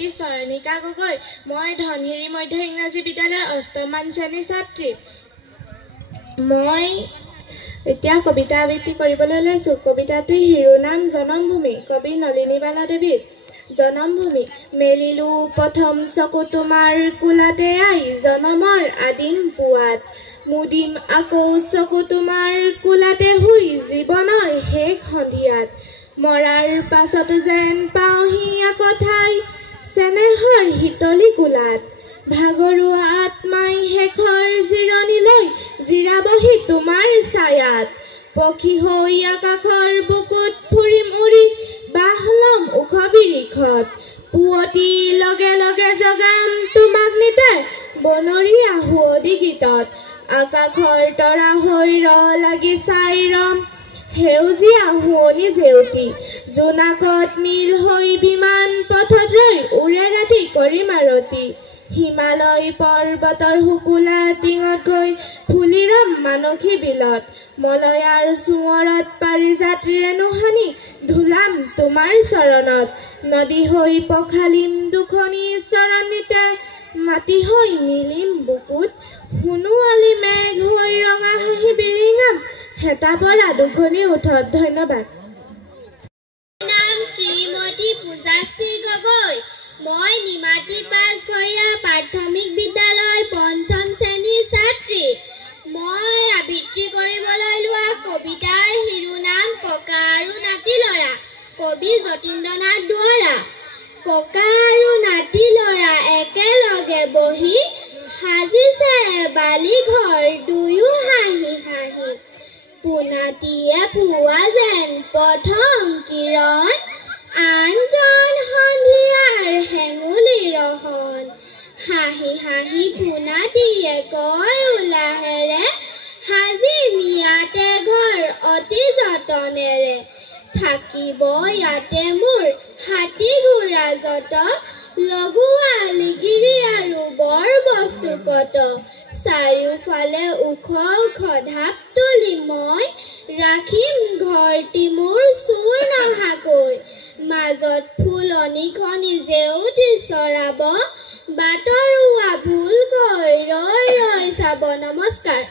ভাতৃ চয়নিকা গগৈ। মই ধনশিৰি মধ্য ইংৰাজী বিদ্যালয়ৰ অষ্টমমান শ্ৰেণীৰ ছাত্ৰী। মই এতিয়া কবিতা আবৃত্তি কৰিবলৈ লৈছোঁ। কবিতাটিৰ শিৰোনাম জনমভূমি। কবি নলিনীবালা দেৱী। জনমভূমি। মেলিলো প্ৰথম চকু তোমাৰ কোলাতে আই, জনমৰ আদিম পুৱাত। মুদিম আকৌ চকু তোমাৰ কোলাতে শুই, জীৱনৰ শেষ সন্ধিয়াত। মৰাৰ পাছতো যেন পাওঁহি আকৌ ঠাই, চেনেহৰ শীতলী কোলাত। ভাগৰুৱা আত্মাই শেষৰ জিৰণি লৈ, জিৰাবহি তোমাৰ ছায়াত। পক্ষী হৈ আকাশৰ বুকুত ফুৰিম উৰি, বাস ল'ম ওখ বিৰিখত। পুৱতি লগে লগে জগাম তোমাক নিতে, বনৰীয়া সুৱদী গীতত। আকাশৰ তৰা হৈ লাগি চাই ৰম, সেউজীয়া শুৱনি জেউতি। জোনাকত মিল হৈ বিমান পথত ৰৈ, উৰে ৰাতি কৰি মাৰতি। হিমালয় পৰ্বতৰ শুকুলা টিঙত গৈ, ফুলি ৰম মানসী বিলত। মলয়াৰ চোঁৱৰত পাৰিজাত ৰেণু সানি, ধুলাম তোমাৰ চৰণত। নদী হৈ পখালিম দুখনি চৰণ নিতে, মাটি হৈ মিলিম বুকুত। সোণোৱালী মেঘ হৈ ৰঙা হাঁহি বিৰিঙাম, হেতা পৰা দুখনি উঠত। ধন্যবাদ। নাম শ্ৰীমতী পূজাশ্ৰী গগৈ। মই নিমাতী পাঁচঘৰীয়া প্ৰাথমিক বিদ্যালয় পঞ্চম শ্ৰেণীৰ ছাত্ৰী। মই আবৃত্তি কৰিবলৈ লোৱা কবিতাৰ শিৰোনাম ককা আৰু নাতি ল'ৰা। কবি যতীন্দ্ৰনাথ দুৱৰা। ককা আৰু নাতি ল'ৰা একেলগে বহি, সাজিছে বালি ঘৰ দুয়ো হাঁহি হাঁহি। পোনাটিয়ে পুৱা যেন প্ৰথম কিৰণ, আনজন সন্ধিয়াৰ হেঙুলি ৰহন। হাঁহি হাঁহি পোনাটিয়ে কয় উলাহেৰে, সাজিম ইয়াতে ঘৰ অতি যতনেৰে। থাকিব ইয়াতে মোৰ হাতী ঘোঁৰা যত, লগোৱা লিগিৰি আৰু বৰ বস্তু কত। চাৰিওফালে ওখ ওখ ঢাপ তুলি মই, ৰাখিম ঘৰটি মোৰ চুৰ নহাকৈ। মাজত ফুলনিখনি জেউতি চৰাব, বাটৰুৱা ভুলকৈ ৰৈ ৰৈ চাব। নমস্কাৰ।